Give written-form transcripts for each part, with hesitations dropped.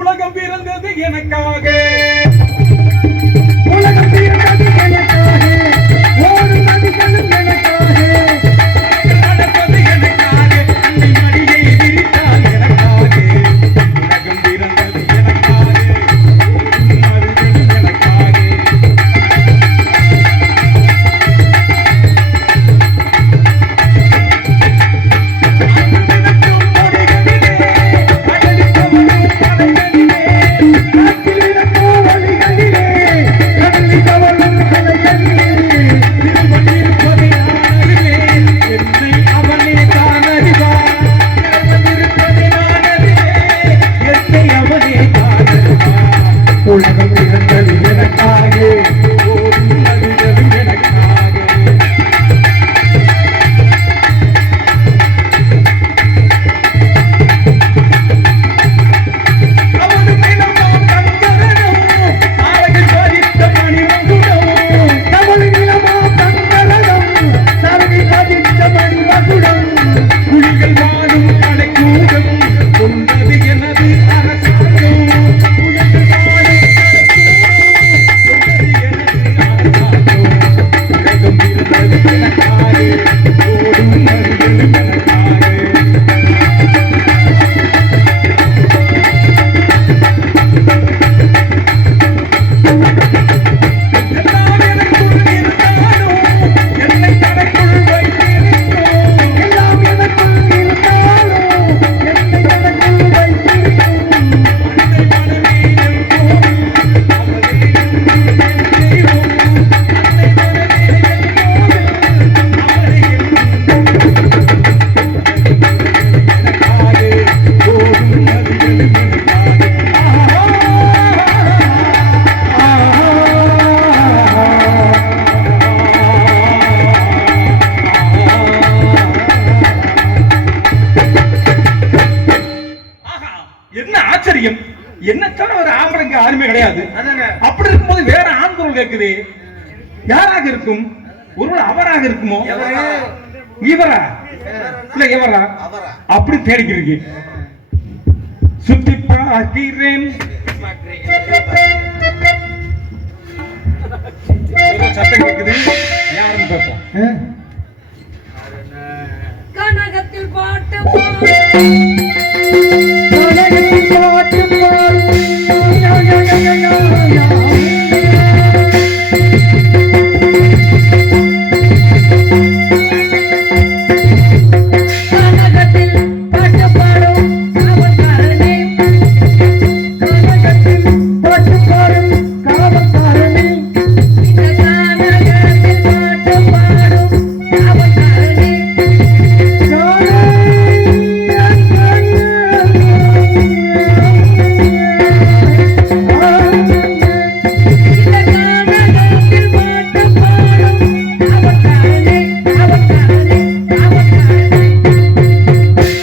உலகம் பிறந்தது எனக்காக, உலகம் பிறந்தது எனக்காக, ஓடு நதிகளும் எனக்காக, நடப்பது எனக்காக, அன்னை மடியை விரித்தால் எனக்காக. உலகம் பிறந்தது எனக்காக, மறுபடியும் எனக்காக. உலகம் பிறந்தது எனக்காக, ஓடும் நதிகளும் எனக்காக. அவனு நிலமாம் தங்கரனும் அழகில் பதித்த மணிமகுடம், தமிழ் நிலமா தங்கரதம், தரவில் பதித்த மணிமகுடம், குழிகள் வாழும் கலைக்கூடம், கொண்டது எனது அரசாங்கம். குழிகள் வாழும் கலைக்கூடம், கொண்டது எனது அரசாங்கம். உலகம் பிறந்தது எனக்காக, ஓடும் நதிகளும் எனக்காக. எல்லாம் எனக்குள் இருந்தாலும் என்னை தனக்குள் வைத்திருக்கும். எல்லாம் எனக்குள் இருந்தாலும் என்னை எனக்குள் வைத்திருக்கும். அன்னை மனமே என் கோவில், அவளே என் தெய்வம். அன்னை மனமே என் கோவில், அவளே என் எனக்காக, ஓடும் நதிகளும் எனக்காக. ஆஹா, என்ன ஆச்சரியம்! என்ன தவிர ஒரு ஆம்பளைங்க யாருமே கிடையாது. அப்படி இருக்கும்போது வேற ஆண் குரல் கேட்குது. யாராக இருக்கும்? ஒருவேளை அவராக இருக்குமோ? இவரா இல்ல இவரா? அப்படி தேடிக்கிறீங்க. சுத்தி பார்க்கிறேன், ஏதோ சத்தம் கேட்குது. யாருன்னு பார்ப்போம். கனகத்தில் பாட்டு உலகத்தின் பாட்டு பாடும். யா, யா, யா, யா, யா, யா. கனகத்தில் பாட்டு பாடும் காவல்காரனே, கனகத்தில் பாட்டு பாடும் காவல்காரனே, இந்த கனகத்தில் பாட்டு பாடும் காவல்காரனே, இந்த கனகத்தில் பாட்டு பாடும் காவல்காரனே, காவல்காரனே, காவல்காரனே.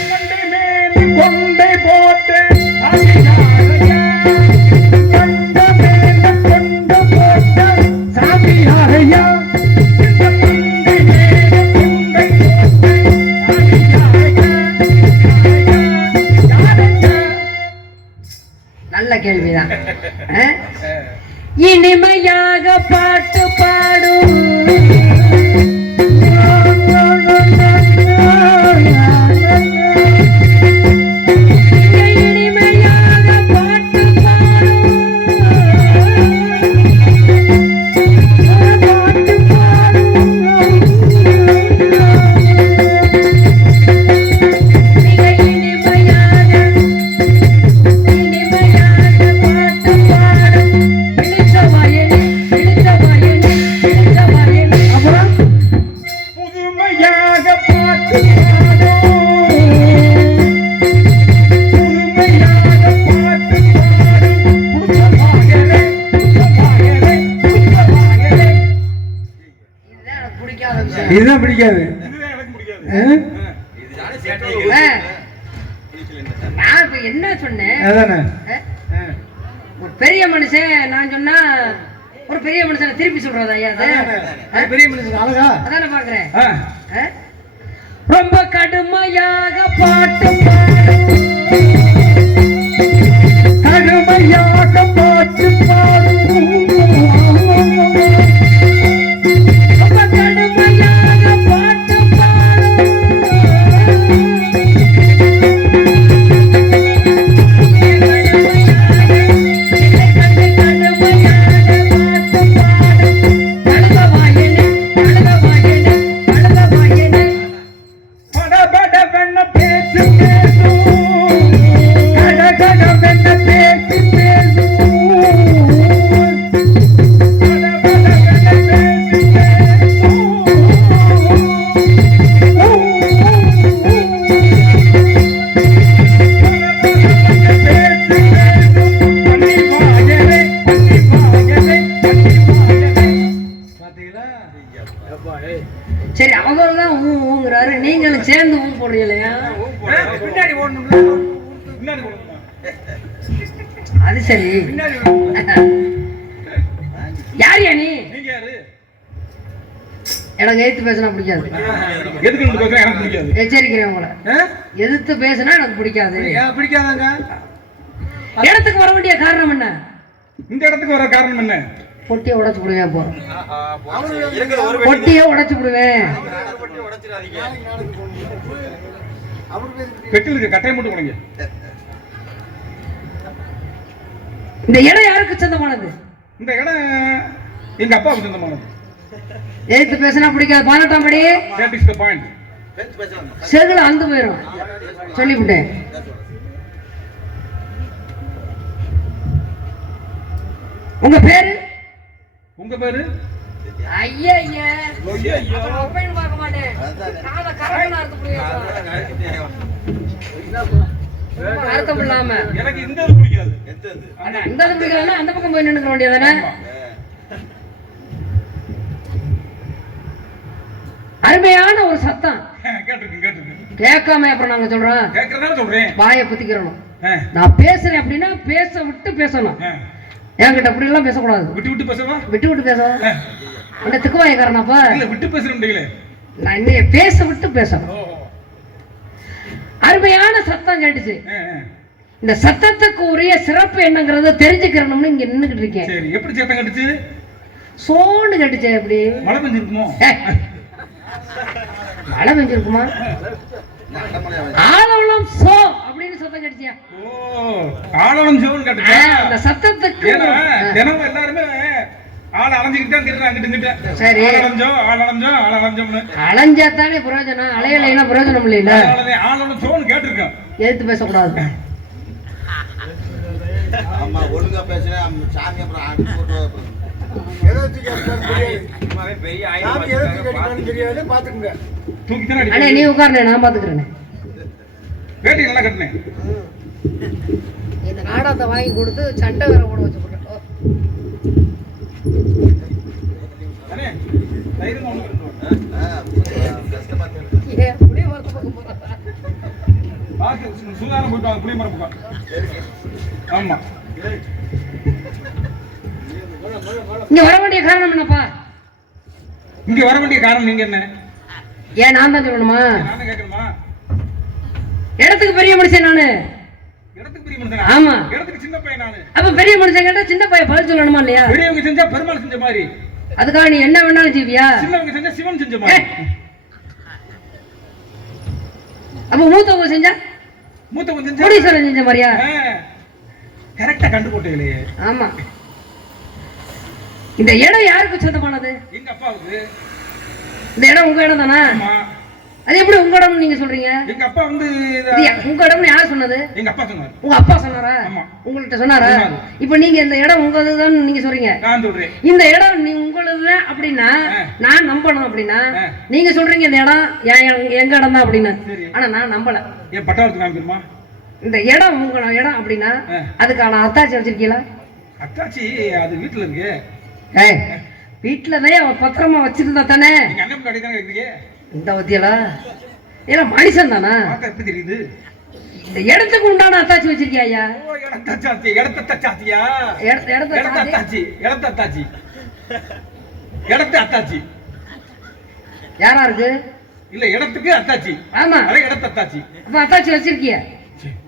கொண்டை மேல் கொண்டை போட்டு அடியாரையா. கண்ட மேல கொண்டு போட்ட சாமியாரையா, இந்த கொண்டை மேல் கொண்டை போட்டு அடியாரையா. யாரையா? நல்ல கேள்விதான். இனிமையாக பாட்டு பாடும், இனிமையாக பாட்டு பாடும், பாட்டு பாடும். மிக இனிமையாக பாட்டு பாடும், இனிச்ச வயலே, இனிச்ச வயலே, இனிச்ச வயலே. அப்புறம் புதுமையாக பாட்டு பாடும், புதுமையாக பாட்டு பாடும். புதுமையாகவே, புதுமையாகவே, புதுமையாகவே. இதுதான் எனக்கு பிடிக்காத விஷயம். இதுதான் பிடிக்காது. இதுதான் எனக்கு பிடிக்காது. நான் இப்ப என்ன சொன்னேன்? அதானே ஒரு பெரிய மனுஷன் நான் சொன்னா ஒரு பெரிய மனுஷனை திருப்பி சொல்றதா ஐயா அது? பெரிய மனுஷன் அழகா அதானே பாக்குறேன். ஆ. ரொம்ப கடுமையாக பாட்டு பாடும், சேர்ந்து ஊ போடுறீங்களா? பின்னாடி ஓடணும்ல. பின்னாடி ஓடணுமா? அது சரி. பின்னாடி யாரியா நீ? நீங்க யாரு? எனக்கு எதிர்த்து பேசினா பிடிக்காது. எதுக்கு வந்து பேசுறேன் எனக்கு பிடிக்காது. எச்சரிக்கிறேன் உங்களை. எதிர்த்து பேசினா எனக்கு பிடிக்காது. பிடிக்காதாங்க? இடத்துக்கு வர வேண்டிய காரணம் என்ன? இந்த இடத்துக்கு வர காரணம் என்ன? பொட்டியை உடைச்சு விடுவேன். போ பொட்டியை உடைச்சு விடுவேன். பெட்டிலுக்கு கட்டையை மட்டும் கொடுங்க. இந்த இடம் யாருக்கு சொந்தமானது? இந்த இடம் எங்க அப்பாவுக்கு சொந்தமானது. எதிர்த்து பேசினா பிடிக்காது. 18ஆம் படி That is the point. செகுல அந்து போயிடும். சொல்லிவிட்டேன். உங்க பேரு? உங்க பேரு? ஐயா ஐயா ஐயா, ஐயா. அப்பையும் பார்க்க மாட்டேன். கால கரகனா அறுத்து புடிங்க. அர்த்தம் இல்லாம எனக்கு இந்த இது பிடிக்காது. இந்த இது பிடிக்கலன்னா அந்த பக்கம் போய் நின்னுக்க வேண்டியதானே? அருமையான ஒரு சத்தம் கேட்டிருக்கு. கேட்காம அப்புறம் நாங்க சொல்றோம். கேட்கறதால சொல்றேன். வாயை புத்திக்கிறணும். நான் பேசுறேன் அப்படின்னா பேச விட்டு பேசணும். என்கிட்ட அப்படி எல்லாம் பேசக்கூடாது. விட்டு பேசவா? விட்டு பேசவும் என்ன திக்குவாயக்காரனாப்பா? இல்ல விட்டு பேசுற முடியல. நான் இன்னைய பேச விட்டு பேசணும். அருமையான சத்தம் கேட்டுச்சு. இந்த சத்தத்துக்கு உரிய சிறப்பு என்னங்கிறத தெரிஞ்சுக்கிறணும்னு இங்க நின்னுகிட்டு இருக்கேன். சரி, எப்படி சத்தம் கேட்டுச்சு? சோன்னு கேட்டுச்சு. எப்படி மழை பெஞ்சிருக்குமோ? மழை பெஞ்சிருக்குமா? ஆலவளம் சோ அப்படின்னு சத்தம் கேட்டுச்சியா? ஓ, ஆலவளம் சோன்னு கேட்டுச்சா? அந்த சத்தத்துக்கு தினமும் எல்லாருமே ஆள அலைஞ்சிக்கிட்டு தான் கேட்கறாங்க கிட்ட. சரி, ஆலவளம்னு அலைஞ்சா தானே பிரயோஜனம். அலையலைன்னா பிரயோஜனம் இல்லைல்ல. ஆலவளம் சோன்னு கேட்டிருக்கேன். எதிர்த்து பேசக்கூடாது. ஆமா, ஒழுங்கா பேசுறேன். சாமி அப்புறம் ஆடி போட்டு அண்ணே நீ உட்கார்றேன், நான் பாத்துக்கிறேன். வேட்டி நல்லா கட்டினேன். இந்த நாடகத்தை வாங்கி கொடுத்து சண்டை வேற போட வச்சு போட்டோம். சுகாரம் போயிட்டு புளிய மரம். ஆமா, இங்க வர வேண்டிய காரணம் என்னப்பா? இங்க வர வேண்டிய காரணம் நீங்க என்ன? ஏன் நான் தான் சொல்லணுமா? நானும் கேட்கணுமா? இடத்துக்கு பெரிய மனுஷன் நானு. இடத்துக்கு பெரிய மனுஷன்? ஆமா. இடத்துக்கு சின்ன பையன் நானு. அப்ப பெரிய மனுஷன் கேட்டா சின்ன பையன் பதில் சொல்லணுமா இல்லையா? பெரியவங்க செஞ்சா பெருமாள் செஞ்ச மாதிரி. அதுக்காக நீ என்ன வேணாலும் செய்வியா? சின்னவங்க செஞ்சா சிவன் செஞ்ச மாதிரி. அப்ப மூத்தவங்க செஞ்சா மூத்தவங்க செஞ்சா கோடீஸ்வரன் செஞ்ச மாதிரியா? கரெக்டா கண்டு போட்டீங்களே. ஆமா. இந்த இடம் யாருக்கு சொந்தமானது? எங்க அப்பாவுக்கு. இந்த இடம் உங்க இடம் தானா? ஆமா. அது எப்படி உங்க இடம்னு நீங்க சொல்றீங்க? எங்க அப்பா வந்து உங்க இடம்னு யார் சொன்னது? எங்க அப்பா சொன்னாரு. உங்க அப்பா சொன்னாரா? ஆமா. உங்கள்ட்ட சொன்னாரா? இப்போ நீங்க இந்த இடம் உங்களுதுதான் நீங்க சொல்றீங்க. நான் சொல்றேன் இந்த இடம் நீ உங்களுது அப்படின்னா நான் நம்பணும். அப்படின்னா நீங்க சொல்றீங்க இந்த இடம் எங்க இடம் தான் அப்படின்னு. ஆனா நான் நம்பல. ஏன் பட்டாளத்துக்கு காமிக்கணுமா? இந்த இடம் உங்க இடம் அப்படின்னா அதுக்கான அத்தாச்சி வச்சிருக்கீங்களா? அத்தாச்சி அது வீட்டுல இருக்கு. வீட்டுலதான் பத்திரமா வச்சிருந்தா தானே. எங்க அண்ணன் கடை தானே இருக்கீங்க. இந்த வத்தியலா ஏன்னா மனுஷன் தானா? எப்படி தெரியுது? இந்த இடத்துக்கு உண்டான அத்தாச்சி வச்சிருக்கியா ஐயா? யாரா இருக்கு? இல்ல இடத்துக்கு அத்தாச்சி. ஆமா, இடத்து அத்தாச்சி. அப்ப அத்தாச்சி வச்சிருக்கிய?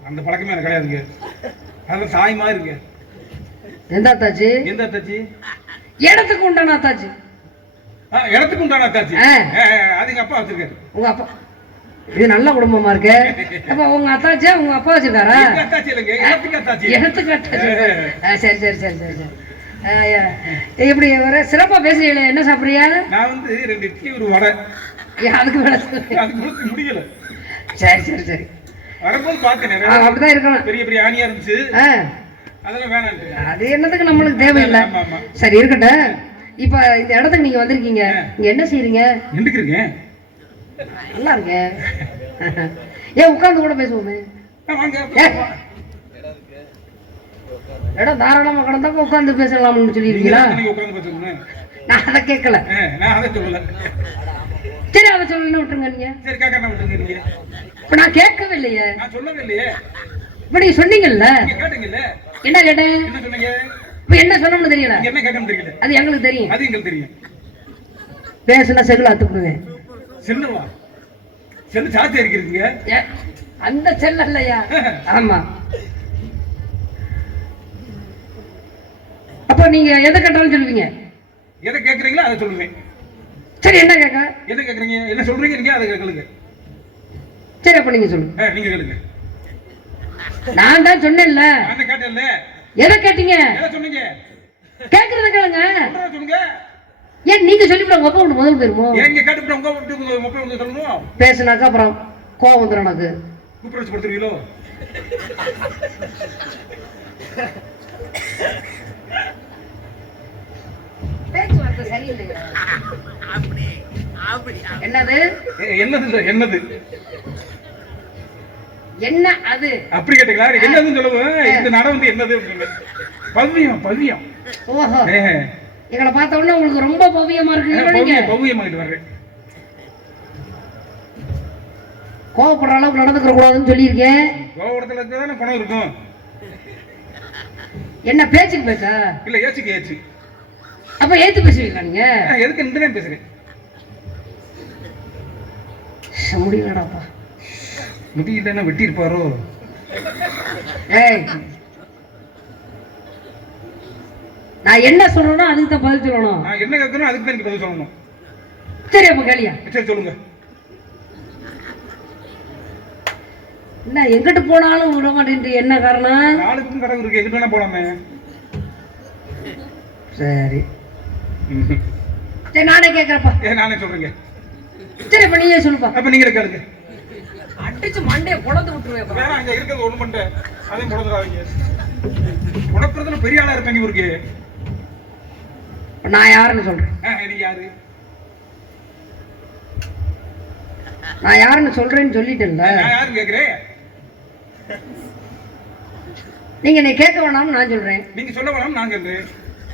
அந்த பழக்கமே எனக்கு கிடையாதுங்க. அது தாய் மாதிரி இருக்கு. எந்த அத்தாச்சி? எந்த அத்தாச்சி? இடத்துக்கு உண்டான அத்தாச்சி. இடத்துக்கு உண்டான அத்தாச்சி. அது எங்க அப்பா வச்சிருக்காரு. உங்க அப்பா? இது நல்ல குடும்பமா இருக்கு. அப்ப உங்க அத்தாச்சியா உங்க அப்பா வச்சிருக்காரா? அத்தாச்சி இல்லைங்க, இடத்துக்கு அத்தாச்சி. இடத்துக்கு அத்தாச்சி. சரி சரி சரி சரி சரி. இப்படி ஒரு சிறப்பா பேசுறீங்களே, என்ன சாப்பிடுறியா? நான் வந்து 2 இட்லி ஒரு வடை. அதுக்கு மேல அதுக்கு முடியல. சரி சரி சரி. வரும்போது பார்த்தேன் அப்படிதான் இருக்கணும். பெரிய பெரிய ஆணியா இருந்துச்சு. அதெல்லாம் வேணாம். அது என்னத்துக்கு நம்மளுக்கு தேவையில்லை. சரி இருக்கட்டும். இப்ப இந்த இடத்துக்கு நீங்க வந்திருக்கீங்க, இங்க என்ன செய்யறீங்க? எண்டுக்குறீங்க. நல்லா இருக்கு. ஏன் உட்கார்ந்து கூட பேசுவோமே. இடம் தாராளமா கடந்தா உட்கார்ந்து பேசலாம்னு சொல்லிருக்கீங்களா? உட்கார்ந்து பேசணும். நான் அதை கேட்கல. நான் அதை சொல்லல. சரி அதை சொல்லணும்னு விட்டுருங்க நீங்க. சரி கேட்கறேன் விட்டுருங்க நீங்க. இப்ப நான் கேட்கவே இல்லையே. நான் சொல்லவே இல்லையே. இப்ப நீங்க சொன்னீங்கல்ல. நீங்க கேட்டீங்கல்ல. என்ன கேட்டேன்? என்ன சொன்னீங்க? இப்ப என்ன சொன்னோம்னு தெரியல. என்ன கேட்கணும்னு தெரியல. அது எங்களுக்கு தெரியும். அது எங்களுக்கு தெரியும். பேசுனா செல்ல அத்துக்குடுவேன். செல்லுவா? செல்லு சாத்தி இருக்கிறீங்க. அந்த செல்ல இல்லையா? ஆமா. அப்ப நீங்க எதை கேட்டாலும் சொல்லுவீங்க. எதை கேட்கறீங்களோ அதை சொல்லுவேன். சரி என்ன கேட்க? எதை கேட்கறீங்க? என்ன சொல்றீங்க நீங்க அதை கேளுங்க. சரி அப்ப நீங்க சொல்லுங்க. நீங்க கேளுங்க. நான் தான் சொன்னேன்ல. நான் கேட்டேன்ல. எதை கேட்டீங்க? எதை சொன்னீங்க? கேக்குறத கேளுங்க. சொல்லுங்க. ஏன் நீங்க சொல்லிவிட உங்க அப்பா முதல் போயிருமோ? ஏங்க கேட்டுட்டு உங்க அப்பா வந்து சொல்லணும். பேசுனாக்கா அப்புறம் கோவம் வந்துடும் எனக்கு. கூப்பிட வச்சு கொடுத்துருவீங்களோ? பேச்சுவார்த்தை சரியில்லையா? என்னது என்னது என்னது என்ன அது அப்படி கேட்டீங்களா? என்னதுன்னு சொல்லுவேன். இந்த நட வந்து என்னது அப்படின்னு. பவ்யம் பவ்யம். ஓஹோ, எங்களை பார்த்த உடனே உங்களுக்கு ரொம்ப பவ்யமா இருக்கு. பவ்யமாகிட்டு வர்றேன். கோவப்படுற அளவுக்கு நடந்துக்க கூடாதுன்னு சொல்லியிருக்கேன். கோவத்துல இருக்கதானே பணம் இருக்கும். என்ன பேச்சுக்கு பேசா? இல்ல ஏச்சுக்கு ஏச்சு. அப்ப ஏத்து பேசுவீங்களா நீங்க? எதுக்கு இந்த நேரம் பேசுறேன்? முடியலடாப்பா. முடியலன்னா வெட்டி இருப்பாரோ? ஏய், நான் என்ன சொல்றேனோ அதுக்கு தான் பதில் சொல்லணும். நான் என்ன கேட்கணும் அதுக்கு தான் எனக்கு பதில் சொல்லணும். சரி அப்ப கேளியா? சரி சொல்லுங்க. என்ன எங்கிட்டு போனாலும் விட மாட்டேன், என்ன காரணம்? நாளுக்கும் கடவுள் இருக்கு, எங்கிட்ட வேணா போலாமே. சரி சரி நானே கேட்கறப்பா. நானே சொல்றேங்க. சரி அப்ப நீயே சொல்லுப்பா. அப்ப நீங்களே கேளுங்க. அடிச்சு மண்டையை பொழந்து விட்டுருவேன். வேற அங்க இருக்கிறது ஒண்ணு பண்ணிட்டேன், அதையும் பொழந்துடாதீங்க. உடப்புறதுல பெரிய ஆளா இருப்பாங்க இவருக்கு. நான் யாருன்னு சொல்றேன். நீ யாரு? நான் யாருன்னு சொல்றேன்னு சொல்லிட்டேன்ல. நான் யாருன்னு கேக்குறேன். நீங்க நீ கேட்க வேணாம்னு நான் சொல்றேன். நீங்க சொல்ல வேணாம் நான் சொல்றேன்.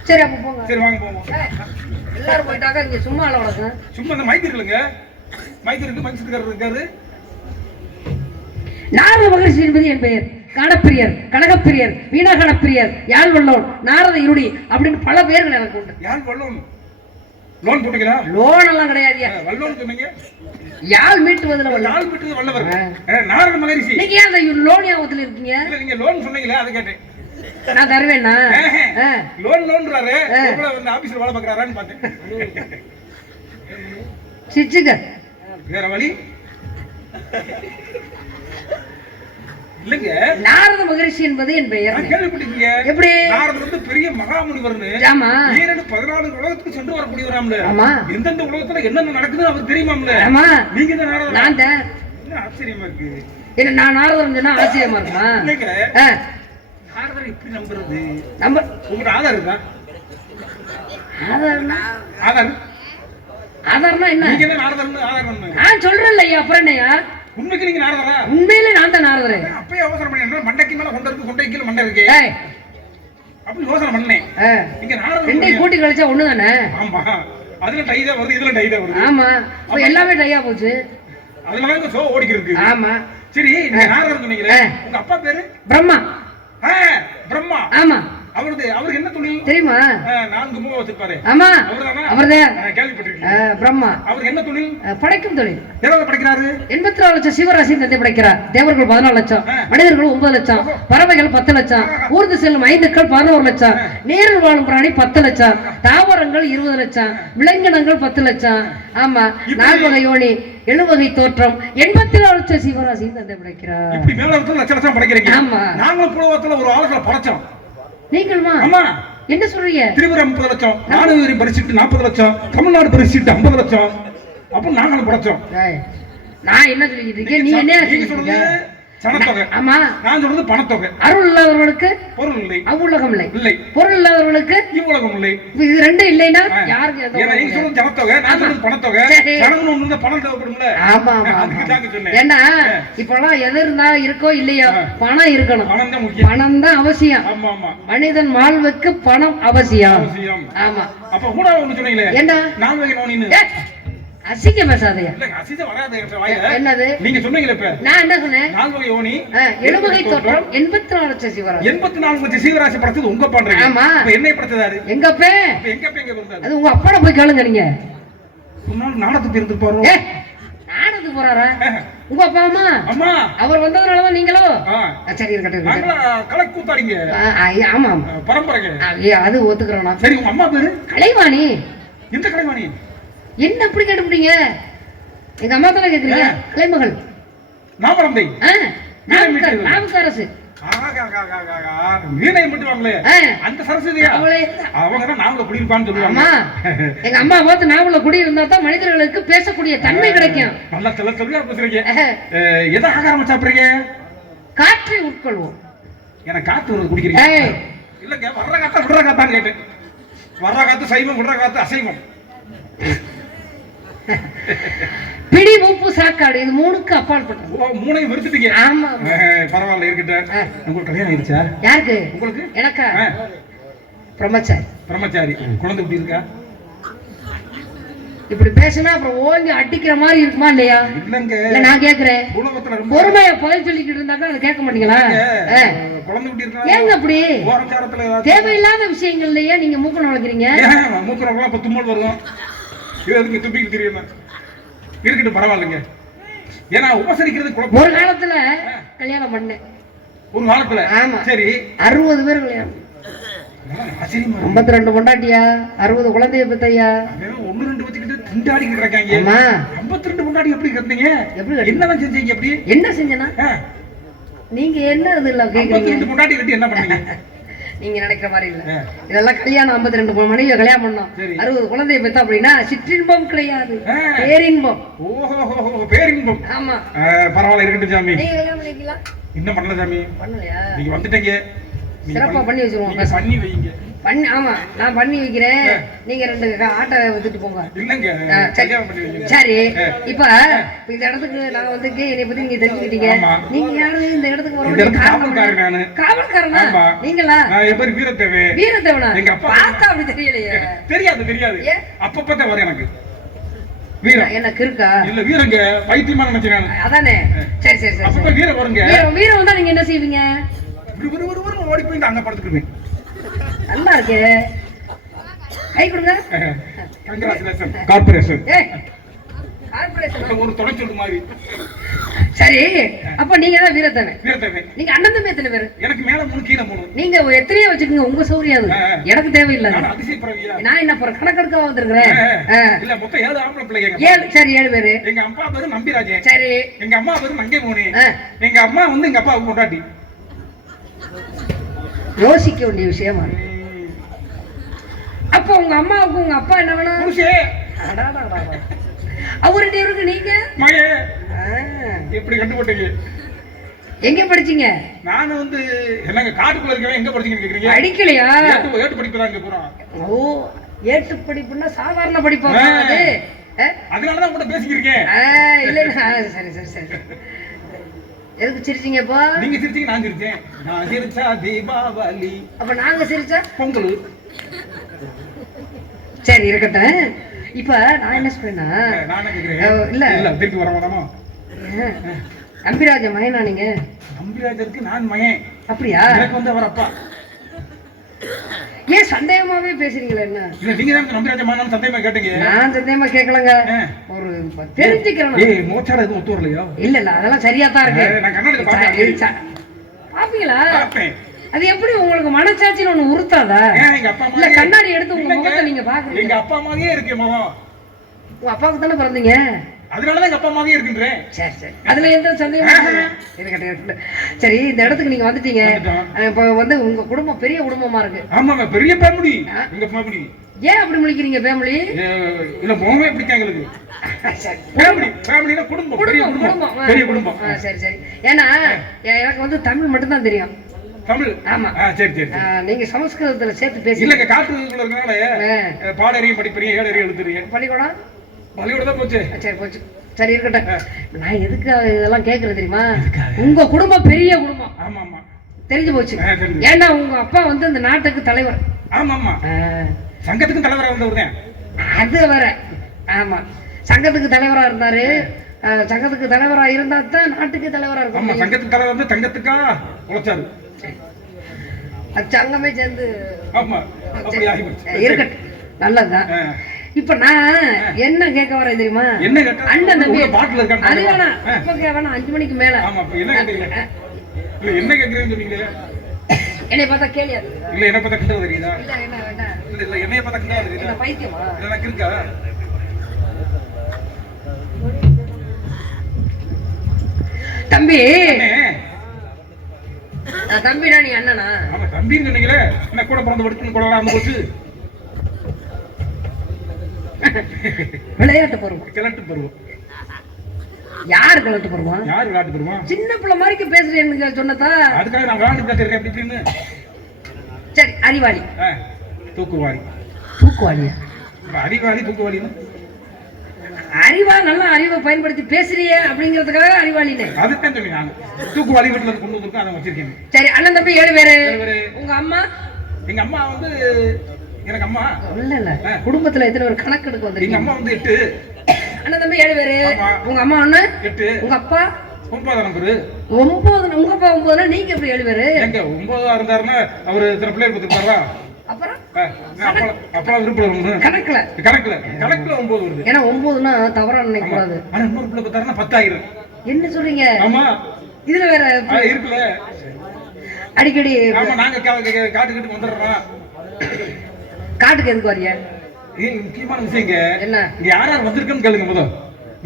சரி அப்ப போங்க. சரி வாங்க போவோம். எல்லாரும் போயிட்டாக்கா இங்க சும்மா அளவுக்கு. சும்மா அந்த மைக் இருக்குங்க. மைக் இருக்கு, மைக் ஸ்பீக்கர் இருக்காது. நாரத மகரிஷி என்பது என் பெயர். காணப்பிரியர், கனகப்பிரியர், வீணாகணப்பிரியர், யாழ் வல்லோன், நாரத இருடி அப்படின்னு பல பேர்கள் எனக்கு உண்டு. யாழ் வல்லோன் லோன் போட்டீங்களா? லோன் எல்லாம் கிடையாது. வல்லோன் சொன்னீங்க. யாழ் மீட்டுவதுல யாழ் மீட்டுவது வல்லவர் நாரத மகரிஷி. நீங்க ஏன் அந்த லோன் ஞாபகத்துல இருக்கீங்க? இல்ல நீங்க லோன் சொன்னீங்களே அதை கேட்டேன். நான் தருவேன்னா? லோன் லோன்றாரு. உங்களை வந்து ஆபீஸ்ல வேலை பார்க்கறாரான்னு பார்த்தேன். சிச்சுங்க வேற வழி இல்லங்க. நாரத மகரிஷி என்பது என் பெயர். கேள்விப்பட்டீங்க? எப்படி? நாரதர் வந்து பெரிய மகாமுனிவர்னு. ஆமா. 14 உலகத்துக்கு சென்று வரக்கூடியவராம்ல. ஆமா. எந்தெந்த உலகத்துல என்னென்ன நடக்குது அவருக்கு தெரியுமாம்ல. ஆமா. நீங்க தான் நாரதர். நான் தான். என்ன ஆச்சரியமா இருக்கு. என்ன நான் நாரதர் சொன்னா ஆச்சரியமா இருக்குமா? இல்லங்க. நாரதர் எப்படி நம்புறது? நம்ப உங்க ஆதார் இருக்கா? ஆதார் ஆதார் ஆதார்னா என்ன? நீங்க தான் நாரதர்னு ஆதார். நான் சொல்றேன்ல ஐயா, அப்புறம் என்னையா? உண்மைக்கு நீங்க நாரதரா? உண்மையிலே நான் தான் நாரதரே. அப்பயே யோசனை பண்ணேன். மண்டைக்கு மேல கொண்டு இருக்கு, கொண்டைக்கு கீழ மண்டை இருக்கு. அப்படி யோசனை பண்ணேன். நீங்க நாரதர் ரெண்டையும் கூட்டி கழிச்சா ஒண்ணு தானே? ஆமா. அதுல டை தான் வருது, இதுல டை தான் வருது. ஆமா. அப்ப எல்லாமே டையா போச்சு. அதனால இந்த ஷோ ஓடிக்கிருக்கு. ஆமா. சரி நீங்க நாரதர் சொன்னீங்களே, உங்க அப்பா பேரு? பிரம்மா. பிரம்மா. ஆமா. அவருக்கு என்ன தொழில் தெரியுமா? 4 முகம் வச்சிருப்பாரு. ஆமா. அவர்தான். கேள்விப்பட்டிருக்கீங்க. பிரம்மா. அவருக்கு என்ன தொழில்? படைக்கும் தொழில். எவ்வளவு படைக்கிறாரு? 84 லட்சம் சிவராசி தந்தை படைக்கிறார். தேவர்கள் 14 லட்சம், மனிதர்கள் 9 லட்சம், பறவைகள் 10 லட்சம், ஊர்ந்து செல்லும் ஐந்துக்கள் 11 லட்சம், நீரில் வாழும் பிராணி 10 லட்சம், தாவரங்கள் 20 லட்சம், விலங்கினங்கள் 10 லட்சம். ஆமா. 4 வகை யோனி, 7 வகை தோற்றம், 84 லட்சம் சிவராசி தந்தை படைக்கிறார். இப்படி மேல லட்சம் படைக்கிறீங்க. ஆமா. நாங்களும் புலவத்துல ஒரு ஆளுகளை படைச்சோம். நீங்களுமா? ஆமா. என்ன சொல்றீங்க? திருவிழா 30 லட்சம், நானும் பரிசுட்டு 40 லட்சம், தமிழ்நாடு பரிசுட்டு 50 லட்சம். அப்ப நாங்களும் படைச்சோம். நான் என்ன சொல்லிட்டு இருக்கேன், நீ என்ன சொல்றீங்க? சனத்தொகை. ஆமா. நான் சொல்றது பணத்தொகை. அருள் இல்லாதவர்களுக்கு பொருள் இல்லை, அவ்வுலகம் இல்லை. இல்லை. பொருள் இல்லாதவர்களுக்கு இவ்வுலகம் இல்லை. இது ரெண்டும் இல்லைன்னா யாருக்கு? ஏன்னா நீங்க சொல்றது ஜனத்தொகை, நான் சொல்றது பணத்தொகை. ஜனம்னு ஒண்ணு இருந்தா பணம் தேவைப்படும்ல. ஆமா ஆமா. அதுக்கு தாங்க சொன்னேன். ஏன்னா இப்பெல்லாம் எது இருந்தா இருக்கோ இல்லையோ பணம் இருக்கணும். பணம் தான் முக்கியம். பணம் தான் அவசியம். ஆமா ஆமா. மனிதன் வாழ்வுக்கு பணம் அவசியம். அவசியம். ஆமா. அப்ப கூட ஒண்ணு சொன்னீங்களே, என்ன? 4 வகை நோனின்னு. அசிங்க பேசாதயா. இல்ல அசிங்க வராது என்ற வாயில. என்னது நீங்க சொன்னீங்களே இப்ப? நான் என்ன சொன்னேன்? 4 வகை யோனி, 7 தோற்றம், 84 லட்சம் சிவராசி. 84 லட்சம் சீவராசி படைச்சது உங்க பண்றீங்க. ஆமா. இப்ப என்னைய படைச்சதாரு? எங்க அப்பே. அப்ப எங்க அப்ப எங்க பிறந்தாரு? அது உங்க அப்பாட போய் கேளுங்க நீங்க. முன்னாள் நாடத்துக்கு இருந்து பாரு. நாடத்துக்கு போறாரா? உங்க அப்பா அம்மா? அம்மா. அவர் வந்ததுனால தான் நீங்களும். சரி இருக்கட்டும். நாங்க கலக்கு கூத்தாடிங்க. ஆமா ஆமா. பரம்பரைங்க. அது ஒத்துக்கறோம். சரி உங்க அம்மா பேரு? கலைவாணி. எந்த கலைவாணி? என்ன அப்படி கேட்டுட்டீங்க? எங்க அம்மா தான கேக்குறீங்க? கலைமகள். நாமரந்தை. நாவுக்கரசு. வீணை மட்டுவாங்களே அந்த சரஸ்வதியா? அவங்க தான் நாவல குடியிருப்பான்னு சொல்லுவாங்க. எங்க அம்மா பார்த்து நாவல குடியிருந்தா தான் மனிதர்களுக்கு பேசக்கூடிய தன்மை கிடைக்கும். நல்லா தெளிவா பேசுறீங்க. எதை ஆகாரம் சாப்பிடுறீங்க? காற்றை உட்கொள்வோம். எனக்கு காத்து வருது குடிக்கிறீங்க? இல்லங்க வர்ற காத்தா விடுற காத்தான்னு கேட்டேன். வர்ற காத்து சைவம், விடுற காத்து அசைவம். பிடி மூப்பு சாக்காடு இது 3க்கு அப்பாற்பட்டது. ஓ 3ஐயும் வெறுத்துட்டீங்க. ஆமா பரவாயில்ல இருக்கட்டும். உங்களுக்கு கல்யாணம் ஆயிடுச்சா? யாருக்கு? உங்களுக்கு. எனக்கா? பிரம்மச்சாரி. பிரம்மச்சாரி. குழந்தை குட்டி இருக்கா? இப்படி பேசினா அப்புறம் ஓங்கி அடிக்கிற மாதிரி இருக்குமா இல்லையா? இல்லங்க. இல்ல நான் கேக்குறேன். உலகத்துல ரொம்ப பொறுமையா பதில் சொல்லிக்கிட்டு இருந்தாக்கா அதை கேட்க மாட்டீங்களா? குழந்தை குட்டி இருக்கா? ஏங்க அப்படி ஓரச்சாரத்துல தேவையில்லாத விஷயங்கள்லயே நீங்க மூக்க நுழைக்கிறீங்க? மூக்குறவங்களாம் இப்ப தும்மல் வருவோம். இது எதுக்கு துப்பிக்கு தெரியுமா? இருக்கட்டும் பரவாயில்லைங்க. ஏன்னா உபசரிக்கிறது குழப்பம். ஒரு காலத்துல கல்யாணம் பண்ணேன். ஒரு காலத்துல? ஆமா. சரி 60 பேர் கல்யாணம். 52 பொண்டாட்டியா, 60 குழந்தைய பெத்தையா? 1-2 வச்சுக்கிட்டு திண்டாடிக்கிட்டு இருக்காங்க. ஆமா 52 பொண்டாட்டி எப்படி கட்டினீங்க? எப்படி என்னதான் செஞ்சீங்க? எப்படி என்ன செஞ்சனா? நீங்க என்ன இதுல கேக்குறீங்க? 52 பொண்டாட்டி கட்டி என்ன பண்ணீங்க? நீங்க நினைக்கிற மாதிரி இல்ல. இதெல்லாம் கல்யாணம் 52 மனைவியை கல்யாணம் பண்ணோம், 60 குழந்தைய பெத்தா அப்படின்னா சிற்றின்பம் கிடையாது, பேரின்பம். ஓஹோ பேரின்பம். ஆமா பரவாயில்ல இருக்கட்டும் சாமி. நீங்க கல்யாணம் பண்ணிக்கீங்களா? இன்னும் பண்ணல சாமி. பண்ணலையா? நீங்க வந்துட்டீங்க. சிறப்பா பண்ணி வச்சிருவோம். பண்ணி வைங்க. பண்ணி ஆமா நான் பண்ணி வைக்கிறேன். நீங்க 2 ஆட்டை வித்துட்டு போங்க. இல்லங்க சரி. இப்ப இந்த இடத்துக்கு நான் வந்துக்கு என்னை பத்தி நீங்க தெரிஞ்சுக்கிட்டீங்க. நீங்க யாரு இந்த இடத்துக்கு வர வேண்டிய காவல்காரன்? காவல்காரனா நீங்களா? என் பேர் வீரத்தேவன். வீரத்தேவனா? எங்க அப்பா பார்த்தா அப்படி தெரியலையே. தெரியாது அப்பப்ப வர எனக்கு வீரம் என்ன கிறுக்கா? இல்ல வீரங்க பைத்தியமா நினைச்சேன். அதானே. சரி சரி சரி. அப்பப்ப வீரம் வருங்க. வீரம் வந்தா நீங்க என்ன செய்வீங்க? ஓடி போய் அங்க படுத்துக்குவேன். நல்லா இருக்கு. கை கொடுங்க. Congratulation corporation. கார்ப்பரேஷன் ஒரு தொடை சொல்லு மாதிரி. சரி அப்ப நீங்க தான் வீரத்தேவன். வீரத்தேவன். நீங்க அண்ணன் தம்பி எத்தனை பேரு? எனக்கு மேல 3 கீழ 3. நீங்க எத்தனையோ வச்சுக்கோங்க, உங்க சௌரியம் அது. எனக்கு தேவையில்லை. நான் என்ன போற கணக்கெடுக்க வந்திருக்கிறேன். இல்ல மொத்தம் 7 ஆம்பளை பிள்ளைங்க. 7 சரி 7 பேரு. எங்க அப்பா பேரு நம்பிராஜன். சரி. எங்க அம்மா பேரு மங்கை மோனி. எங்க அம்மா வந்து எங்க அப்பாவுக்கு கொண்டாட்டி. யோசிக்க வேண்டிய விஷயமா. அப்ப உங்க அம்மாவுக்கு உங்க அப்பா என்ன வேணும்? அவரு இருக்கு நீங்க மகே எப்படி கண்டுபிடிங்க? எங்க படிச்சீங்க? நான் வந்து என்னங்க காட்டுக்குள்ள இருக்கவே எங்க படிச்சீங்கன்னு கேக்குறீங்க? படிக்கலையா? ஏட்டு படிப்பு தான் இங்க போறோம். ஓ ஏட்டு படிப்புன்னா சாதாரண படிப்பா அது? அதனால தான் கூட பேசிக்கிறீங்க. இல்ல சரி சரி சரி. எதுக்கு சிரிச்சீங்க இப்போ? நீங்க சிரிச்சீங்க நான் சிரிச்சேன். நான் சிரிச்சா தீபாவளி. அப்ப நாங்க சிரிச்சா பொங்கல். சரி இருக்கட்டும். இப்ப நான் என்ன சொல்றேன்னா நான் என்ன கேக்குறேன்? இல்ல திருப்பி வர வேண்டாமா? நம்பிராஜ மகனா நீங்க? நம்பிராஜருக்கு நான் மகன். அப்படியா? எனக்கு வந்து அவர் அப்பா. ஏன் சந்தேகமாவே பேசுறீங்களா? என்ன இல்ல நீங்க தான் நம்பிராஜ மகன் சந்தேகமா கேட்டீங்க. நான் சந்தேகமா கேட்கலங்க. ஒரு தெரிஞ்சுக்கிறேன். ஏய் மோச்சாட எதுவும் ஒத்து வரலையா? இல்ல அதெல்லாம் சரியா தான் இருக்கு. நான் கண்ணாடி பாப்பேன். பாப்பீங்களா? பாப்பேன். அது எப்படி உங்களுக்கு மனசாட்சின்னு ஒண்ணு உறுத்தாதா? எங்க அப்பா இல்ல கண்ணாடி எடுத்து உங்க முகத்தை நீங்க பாக்குறீங்க. எங்க அப்பா மாதிரியே இருக்கு முகம். உங்க அப்பாவுக்கு தானே பிறந்தீங்க? அதனாலதான் எங்க அப்பா மாதிரியே இருக்குன்றேன். சரி சரி அதுல எந்த சந்தேகமும் இல்ல. சரி இந்த இடத்துக்கு நீங்க வந்துட்டீங்க. இப்ப வந்து உங்க குடும்பம் பெரிய குடும்பமா இருக்கு. ஆமாங்க பெரிய ஃபேமிலி. எங்க ஃபேமிலி. ஏன் அப்படி முழிக்கிறீங்க ஃபேமிலி? இல்ல முகமே பிடிக்காங்க எங்களுக்கு. ஃபேமிலினா குடும்பம் பெரிய குடும்பம். பெரிய குடும்பம். சரி சரி. ஏன்னா எனக்கு வந்து தமிழ் மட்டும் தான் தெரியும். தமிழ்? ஆமா. சரி சரி. நீங்க சமஸ்கிருதத்துல சேர்த்து பேசி இல்லங்க காட்டுக்குள்ள இருக்கனால பாடறியும் படிப்பறியும் ஏழறியும் எழுதுறீங்க. பள்ளிக்கூடம் தான் போச்சு. சரி போச்சு. சரி இருக்கட்டும். நான் எதுக்கு இதெல்லாம் கேக்குறது தெரியுமா? உங்க குடும்பம் பெரிய குடும்பம். ஆமா ஆமா தெரிஞ்சு போச்சு. ஏன்னா உங்க அப்பா வந்து இந்த நாட்டுக்கு தலைவர். ஆமா ஆமா சங்கத்துக்கு தலைவரா வந்தவர் தான். அது வேற. ஆமா சங்கத்துக்கு தலைவரா இருந்தாரு. சங்கத்துக்கு தலைவரா இருந்தா தான் நாட்டுக்கு தலைவரா ஆமா இருக்கும். சங்கத்துக்கு தலைவர் வந்து தங்கத்துக்கா உழைச்சாரு. சங்கமே சேர்ந்து ஆமா அப்படி ஆகிப்போச்சு. இருக்கட்டும், நல்லதுதான். இப்ப நான் என்ன கேட்க வரேன் தெரியுமா? என்ன கேட்டா அண்ணன் தம்பி பாட்டுல இருக்காங்க. அது வேணாம், இப்ப வேணாம், 5 மணிக்கு மேல. ஆமா இப்ப என்ன கேட்டீங்க? இல்ல என்ன கேக்குறீங்கன்னு சொன்னீங்க. என்னை பார்த்தா கேளியா? இல்ல என்ன பார்த்தா கிண்டல் தெரியுதா? இல்ல என்ன வேண்டாம். இல்ல இல்ல என்னைய பார்த்தா கிண்டல் தெரியுதா? என்ன பைத்தியமா? எனக்கு இருக்கா? தம்பி அண்ணே தம்பினா நீ அண்ணனா? ஆமா தம்பின்னு சொன்னீங்களே, என்ன கூட பிறந்த வடுக்குன்னு கூட வராம போச்சு. விளையாட்டு பருவம், கிளட்டு பருவம். யாரு விளையாட்டு பருவம்? யாரு விளையாட்டு பருவம்? சின்ன பிள்ளை மாதிரி பேசுறேன்னு சொன்னதா? அதுக்காக நான் விளையாண்டு பேசுறேன் அப்படி இப்படின்னு. சரி, அறிவாளி. தூக்குவாளி. தூக்குவாளியா? அறிவாளி தூக்குவாளின்னு அறிவா, நல்ல அறிவை பயன்படுத்தி பேசுறிய அப்படிங்கிறதுக்காக அறிவாளின்னு. அதுதான் சொல்லி நான் தூக்குவாளி வீட்டுல கொண்டு வந்திருக்கேன், அதை வச்சிருக்கேன். சரி, அண்ணன் தம்பி 7 பேரு. உங்க அம்மா? எங்க அம்மா வந்து எனக்கு அம்மா இல்ல இல்ல, குடும்பத்துல எத்தனை ஒரு கணக்கு எடுக்க எங்க வந்திருக்கீங்க? அம்மா வந்து 8. அண்ணன் தம்பி 7 பேரு. ஆமா. உங்க அம்மா 1, 8. உங்க அப்பா 9 நம்பரு. 9. உங்க அப்பா 9னா நீங்க எப்படி 7 பேரு? எங்க 9 இருந்தாருன்னா அவரு இத்தனை பிள்ளைகள் கொடுத்துருப்பாரா? அப்புறம் அப்பெல்லாம் விருப்பம் கணக்குல கணக்குல 9 வருது. ஏன்னா 9னா தவறா நினைக்க கூடாது. ஆனா இன்னொரு பிள்ளை பார்த்தாருன்னா 10 ஆயிரும். என்ன சொல்றீங்க? ஆமா இதுல வேற இருக்குல்ல. அடிக்கடி ஆமா நாங்க காட்டுக்கிட்டு வந்துடுறோம். காட்டுக்கு எதுக்கு வரியா? முக்கியமான விஷயங்க என்ன? இங்க யார் யார் வந்திருக்குன்னு கேளுங்க முதல்.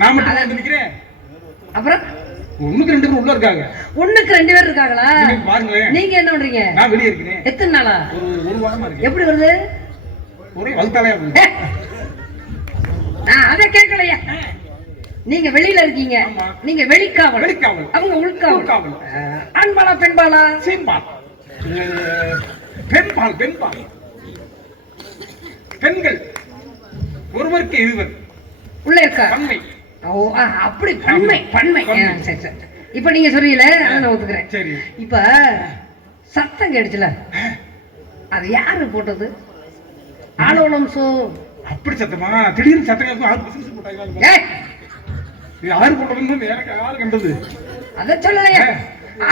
நான் மட்டும் வந்து நிக்கிறேன். அப்புறம் 1க்கு 2 பேர் உள்ள இருக்காங்க. 1க்கு 2 பேர் இருக்காங்களா? நீங்க பாருங்களேன். நீங்க என்ன பண்றீங்க? நான் வெளியே இருக்கேன். எத்தனை நாளா? ஒரு வாரமா இருக்கு. எப்படி வருது? ஒரே வல்தாலையா வருது. நான் அதை கேட்கலையா. நீங்க வெளியில இருக்கீங்க. ஆமா. நீங்க வெளிக்காவல். வெளிக்காவல். அவங்க உள்காவல். உள்காவல். ஆண்பாலா பெண்பாலா? சீம்பால். பெண்பால். பெண்கள் ஒருவருக்கு இருவர். உள்ள இருக்கா? பன்மை. ஓ அப்படி பன்மை. சரி சரி. இப்ப நீங்க சொல்றீங்களே, அதை நான் ஒத்துக்கிறேன். சரி. இப்ப சத்தம் கேடுச்சுல, அது யாரு போட்டது? ஆலோலம் சோ அப்படி சத்தமா? திடீர்னு சத்தம் கேட்கும். ஆறு பிசினஸ் போட்டாங்க. யாரு போட்டதுன்னு எனக்கு யாரு கண்டது? அத சொல்லலையா?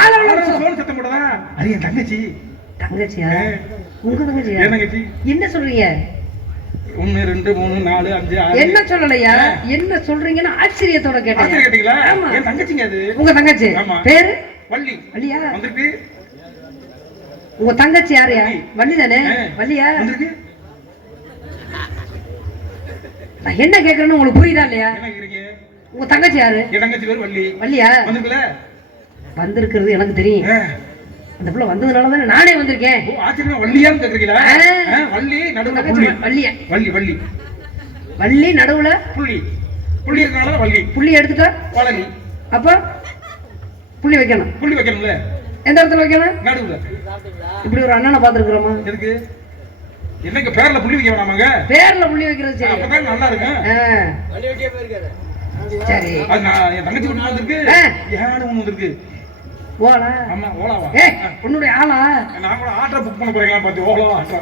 ஆலோலம் சோ சத்தம் போட்டதா? அது என் தங்கச்சி. தங்கச்சியா? உங்க தங்கச்சியா? என் தங்கச்சி. என்ன சொல்றீங்க? 1 2 3 4 5 6. என்ன சொல்லலையா? என்ன சொல்றீங்கன்னு ஆச்சரியத்தோட கேட்டேன். கேட்டீங்களா? ஆமா. என் தங்கச்சிங்க அது. உங்க தங்கச்சி ஆமா. பேரு? வள்ளி. வள்ளியா? வந்திருக்கு. உங்க தங்கச்சி யாரையா? வள்ளி தானே? வள்ளியா? வந்திருக்கு. நான் என்ன கேக்குறேன்னு உங்களுக்கு புரியுதா இல்லையா? என்ன கேக்குறீங்க? உங்க தங்கச்சி யாரு? என் தங்கச்சி பேர் வள்ளி. வள்ளியா? வந்திருக்கல? வந்திருக்கிறது எனக்கு தெரியும். அந்த புள்ள வந்ததுனால தானே நானே வந்திருக்கேன். ஓ ஆச்சரியமா வள்ளியான்னு கேக்குறீங்களா? வள்ளி நடுவுல புள்ளி. வள்ளியா? வள்ளி. வள்ளி நடுவுல புள்ளி. புள்ளி இருக்கனால வள்ளி. புள்ளி எடுத்துட்டா வள்ளி. அப்ப புள்ளி வைக்கணும். புள்ளி வைக்கணும்ல? எந்த இடத்துல வைக்கணும்? நடுவுல. இப்படி ஒரு அண்ணனை பாத்துருக்கிறோமா? எதுக்கு? என்னங்க பேர்ல புள்ளி வைக்க வேணாமாங்க? பேர்ல புள்ளி வைக்கிறது சரி. அப்பதான் நல்லா இருக்கும். சரி. அது நான் என் தங்கச்சி ஒண்ணு வந்திருக்கு. ஏன் ஒண்ணு வந்திருக்கு? ஓலா? ஆமா ஓலாவா? உன்னுடைய ஆளா? நான் கூட ஆட்டோ புக் பண்ண போறீங்களா பாத்து ஓலாவா ஆட்டோ?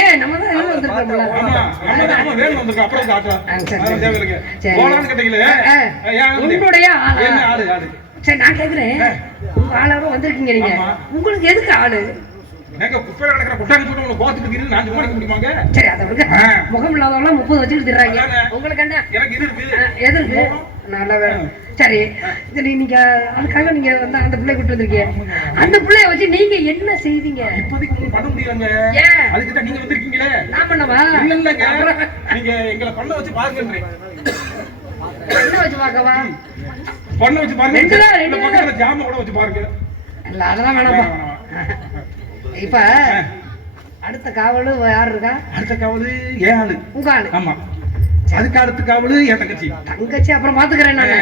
ஏன் நம்ம தான் எல்லாம் வந்திருக்கோம்ல. ஆமா நம்ம வேணும் வந்திருக்கோம். அப்புறம் ஆட்டோ. அது தேவையில்லைங்க. ஓலான்னு கேட்டீங்களே. உன்னுடைய ஆளா? என்ன ஆளு? சரி நான் கேக்குறேன். உங்க ஆளாரும் வந்திருக்கீங்க நீங்க. உங்களுக்கு எதுக்கு ஆளு? எனக்கு குப்பையில கிடக்கிற குட்டாங்க சொல்ல உங்களுக்கு கோத்துட்டு இருக்கு. நான் சும்மா முடியுமாங்க? சரி அதை விடுங்க. முகம் இல்லாதவங்க 30 வச்சுட்டு திர்றாங்க. உங்களுக்கு என்ன? எனக்கு இது இருக்கு. எது இருக்கு? நல்ல வேணும். சரி நீங்க அதுக்காக நீங்க வந்து அந்த பிள்ளை கூட்டு வந்திருக்கீங்க. அந்த பிள்ளைய வச்சு நீங்க என்ன செய்வீங்க? இப்போதைக்கு ஒண்ணும் பண்ண முடியலங்க. அதுக்கு தான் நீங்க வந்திருக்கீங்களே. நான் பண்ணவா? இல்லங்க நீங்க எங்களை பண்ண வச்சு பாருங்கன்றேன். என்ன வச்சு பார்க்கவா? பண்ண வச்சு பாருங்க. ரெண்டு பக்கத்துல ஜாம கூட வச்சு பாருங்க. இல்ல அதெல்லாம் வேணாமா. இப்ப அடுத்த காவல் யார் இருக்கா? அடுத்த காவல் ஏன் ஆளு? உங்க ஆளு. ஆமா. அதுக்கு அடுத்த காவல் என் தங்கச்சி. தங்கச்சி அப்புறம் பாத்துக்கிறேன் நானு.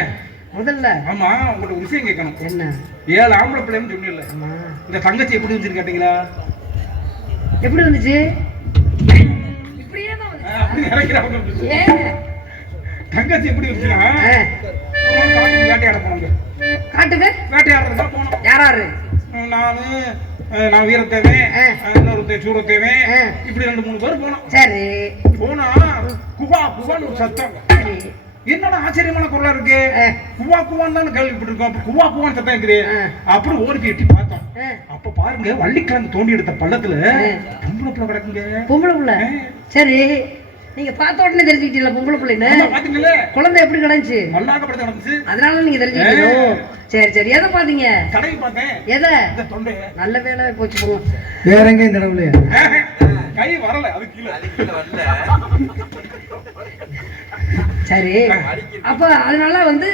முதல்ல ஆமா உங்கள்ட்ட ஒரு விஷயம் கேட்கணும். என்ன? 7 ஆம்பளை பிள்ளைன்னு சொன்னீங்கல்ல. இந்த தங்கச்சி எப்படி வந்துச்சு கேட்டீங்களா? எப்படி வந்துச்சு? இப்படியே தான் வந்துச்சு. அப்படி இறக்கிறாங்க. ஏன் தங்கச்சி எப்படி வந்துச்சுன்னா காட்டுக்கு வேட்டையாட போனாங்க. காட்டுக்கு வேட்டையாடுறதுக்கு போனோம். யாராரு? நான் வீரத்தேவன், இன்னொருத்தன் சூரத்தேவன், இப்படி 2-3 பேர் போனோம். சரி. போனா குவா குவான்னு ஒரு சத்தம். சரி. என்னடா ஆச்சரியமான குரலா இருக்கு. குவா குவான்னு தான் கேள்விப்பட்டிருக்கோம். குவா குவான்னு சத்தம் இருக்குது. அப்புறம் ஓடி போய் எட்டி பார்த்தோம். அப்ப பாருங்க, வள்ளிக்கிழங்கு தோண்டி எடுத்த பள்ளத்துல பொம்பளை புள்ள கிடக்குங்க. பொம்பளை புள்ள. சரி, நீங்க பார்த்த உடனே தெரிஞ்சுக்கிட்டீங்களா பொம்பளை பிள்ளைன்னு? பாத்தீங்களே, குழந்தை எப்படி கிடந்துச்சு? மல்லாக்க படுத்து கிடந்துச்சு. அதனால நீங்க தெரிஞ்சுக்கிட்டீங்களோ? சரி சரி. எதை பாத்தீங்க? தடவி பார்த்தேன். எதை? இந்த தொண்டை. நல்ல வேலை போச்சு போங்க. வேற எங்கேயும் தடவுலையா? கை வரல, அது கீழே வரல. சரி. அப்ப அதனால வந்து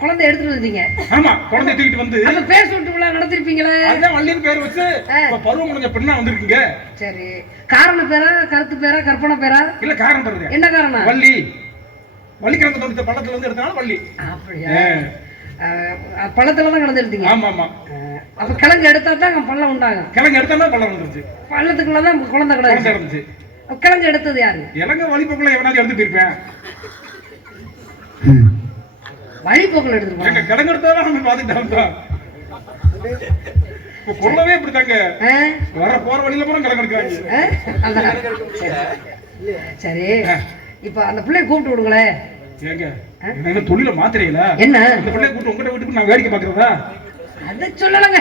குழந்தை எடுத்துட்டு வந்தீங்க. ஆமா, குழந்தை தூக்கிட்டு வந்து அந்த பேர் சொல்லிட்டு விழா நடத்திருப்பீங்களே. அதான் வள்ளின்னு பேர் வச்சு இப்ப பருவம் முடிஞ்ச பெண்ணா வந்திருக்கீங்க. சரி. காரண பேரா, கருத்து பேரா, கற்பனை பேரா? இல்ல, காரணம் பாருங்க. என்ன காரணம்? வள்ளி. வள்ளிக்கிழங்கு தோண்டி பள்ளத்துல இருந்து எடுத்தனால வள்ளி. அப்படியா? பள்ளத்துல தான் கிடந்து எடுத்தீங்க. ஆமா ஆமா. அப்ப கிழங்கு எடுத்தா தான் பள்ளம் உண்டாகும். கிழங்கு எடுத்தா பள்ளம் வந்துருச்சு. பள்ளத்துக்குள்ளதான் குழந்தை கிடந்துச்சு. கிழங்கு எடுத்தது யாரு? இலங்கை வழிபோக்குள்ள எவனாச்சும் எடுத்து போயிருப்பேன். வழிபோக்குல எடுத்துருப்பாங்க. எங்க கிழங்கு எடுத்தாலும் நம்ம பாத்துக்கிட்டா கொள்ளவே இப்படித்தாங்க. வர போற வழியில போற கிழங்கு எடுக்கிறாங்க. சரி, இப்ப அந்த பிள்ளைய கூப்பிட்டு விடுங்களேன். ஏங்க, என்ன தொழில மாத்திரையில என்ன இந்த பிள்ளைய கூப்பிட்டு உங்ககிட்ட வீட்டுக்கு நான் வேடிக்கை பாக்குறதா? அத சொல்லலங்க.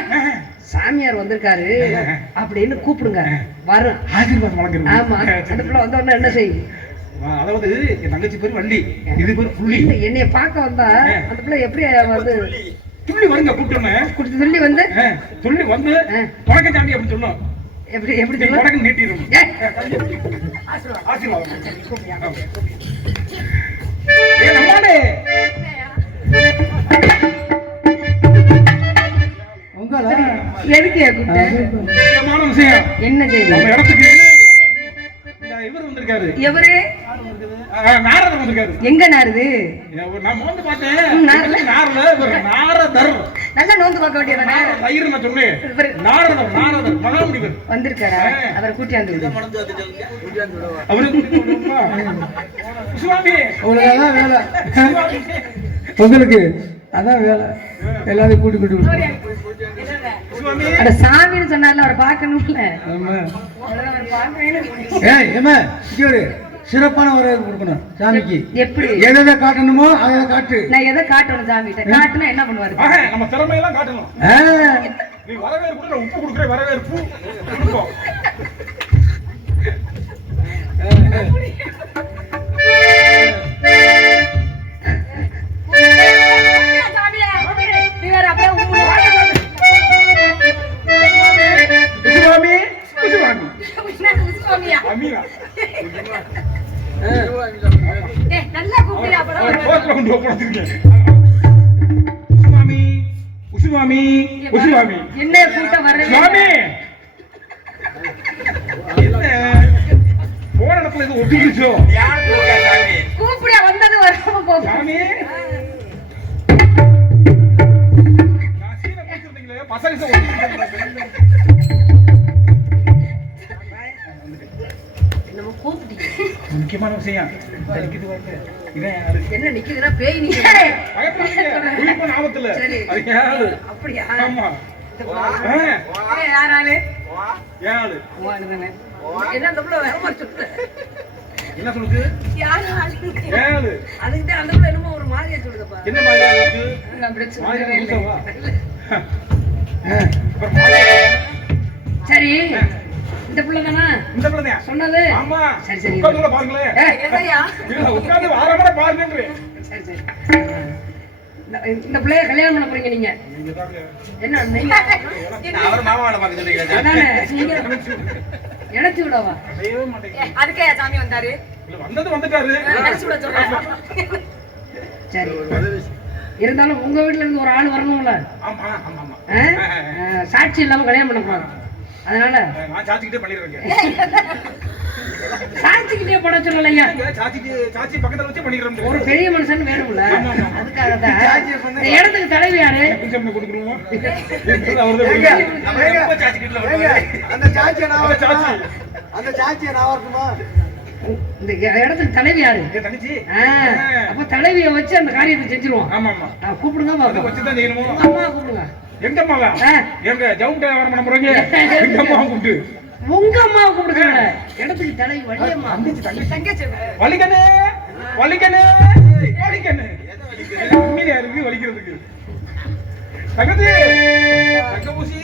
சாமியார் வந்திருக்காரு அப்படின்னு கூப்பிடுங்க. வரும், ஆசீர்வாதம் வழங்குறது. ஆமா. அந்த பிள்ளை வந்த உடனே என்ன செய்யும்? அதாவது என் தங்கச்சி பேரு வள்ளி, இது பேரு புள்ளி. என்னைய பார்க்க வந்தா அந்த பிள்ளை எப்படி வந்து துள்ளி வருங்க, கூப்பிட்டு துள்ளி வந்து துள்ளி வந்து தொடக்க சாண்டி அப்படின்னு சொன்னோம். எப்படி எப்படி சொல்லுங்க? தொடக்க நீட்டிடும். ஆசீர்வாதம். ஏ நம்மாலே உங்களா? எதுக்கு கூப்பிட்டேன்? முக்கியமான விஷயம். என்ன செய்தி? நம்ம இடத்துக்கு இவர் வந்திருக்காரு. எவரு? நாரதர் வந்திருக்காரு. எங்க நாரது? நான் மோந்து பார்த்தேன். நாரதர் நல்லா நோந்து பார்க்க வேண்டியதானே? தயிர் நான் சொன்னேன். நாரதர் மகாமுனிவர் வந்திருக்காரா? அவரை கூட்டியாந்து அவரு சுவாமி, உங்களுக்கு அதான் வேலை. உங்களுக்கு அதான் வேலை. எல்லாரையும் கூட்டி கூட்டி விட்டு அட சாமின்னு சொன்னார்ல, அவரை பார்க்கணும்ல. ஏய் ஏமா, இங்க ஒரு சிறப்பான வரவேற்பு கொடுக்கணும் சாமிக்கு. எப்படி? எதை காட்டணுமோ அதை காட்டு. நான் எதை காட்டணும் சாமிகிட்ட? காட்டுனா என்ன பண்ணுவாரு? நம்ம திறமையெல்லாம் காட்டணும். நீ வரவேற்பு, நான் உப்பு கொடுக்குறேன். வரவேற்பு கொடுப்போம். அமீரா நல்லா கூப்பிடுறியா? உசுவாமி உசுவாமி என்ன கூட்ட வர்றேன் சுவாமி. போன இடத்துல இது ஒட்டிடுச்சோ? கூப்பிடியா? வந்தது வராம போ சாமி. நான் சீன பேசுறீங்களே, பசங்க முக்கியமான விஷயம். என்ன நிக்குதுன்னா பேய் நிக்குது. அப்படியா? யாராலே என்ன அந்த பிள்ளை வேற மாதிரி சொல்ற? என்ன சொல்லுது? அதுக்கிட்ட அந்த பிள்ளை என்னமோ ஒரு மாதிரியா சொல்லுதப்பா. என்ன மாதிரியா இருக்கு? சரி, இந்த பிள்ளை தானா? இந்த பிள்ளை தான் சொன்னது. ஆமா. சரி சரி, உட்கார்ந்து பாருங்களே. உட்கார்ந்து ஆரம்பர பாருங்கன்றே. சரி சரி. இந்த பிள்ளைய கல்யாணம் பண்ண போறீங்க நீங்க? என்ன நீங்க? அவர் மாமாவை பார்க்க சொல்றீங்க. அதானே நீங்க இணைச்சு விடவா? அதுக்கே சாமி வந்தாரு. இல்ல, வந்தது வந்துட்டாரு. இணைச்சு விட சொல்றாங்க. சரி, இருந்தாலும் உங்க வீட்டுல இருந்து ஒரு ஆள் வரணும்ல. ஆமா ஆமா ஆமா. சாட்சி இல்லாம கல்யாணம் பண்ண கூடாது. அதனால நான் சாச்சிக்கிட்டே பண்ணிடுறேங்க. சாட்சிக்கிட்டே போட சொல்லலையா? சாச்சி பக்கத்துல வச்சு பண்ணிடுறோம். ஒரு பெரிய மனுஷன் வேணும்ல, அதுக்காக தான். இந்த இடத்துக்கு தலைவி யாரு? கொடுக்குறோம். அந்த சாட்சியை நான் வரணுமா? இந்த இடத்துக்கு தலைவி யாரு? அப்ப தலைவியை வச்சு அந்த காரியத்தை செஞ்சிருவோம். ஆமா ஆமா. கூப்பிடுங்க பாப்போம். வச்சுதான் செய்யணுமோ? அம்மா கூப்பிடுங்க. எங்க அம்மாவா எங்க ஜவுன் வியாபாரம் பண்ண போறீங்க எங்க அம்மாவை கூப்பிட்டு உங்க அம்மாவை கூப்பிடுங்க இடத்துக்கு தலை வழியம்மா தங்கச்சி வலிக்கனே வலிக்கனே வலிக்கனே உண்மையிலே இருக்கு வலிக்கிறதுக்கு தங்கச்சி தங்க பூசி